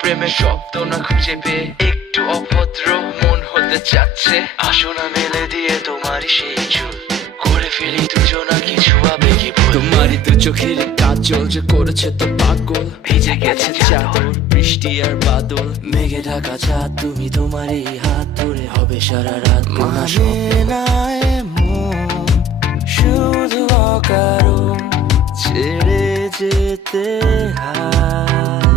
প্রেমের শব্দ না খুঁজে পেয়ে একটু অভদ্র মন হতে চাচ্ছে। আসো না মেলে দিয়ে তোমারই সেই চুল, করে ফেলি দুজনা কিছু আবেগী ভুল। তোমারই দু চোখের কাজল যে করেছে তো পাগল, ভিজে গেছে চাদর বৃষ্টি আর বাদল, মেঘে ঢাকা চাঁদ তুমি তোমারই হাত ধরে হবে সারা রাত। মানে না এমন শুধু অকারণ ছেড়ে যেতে হয়।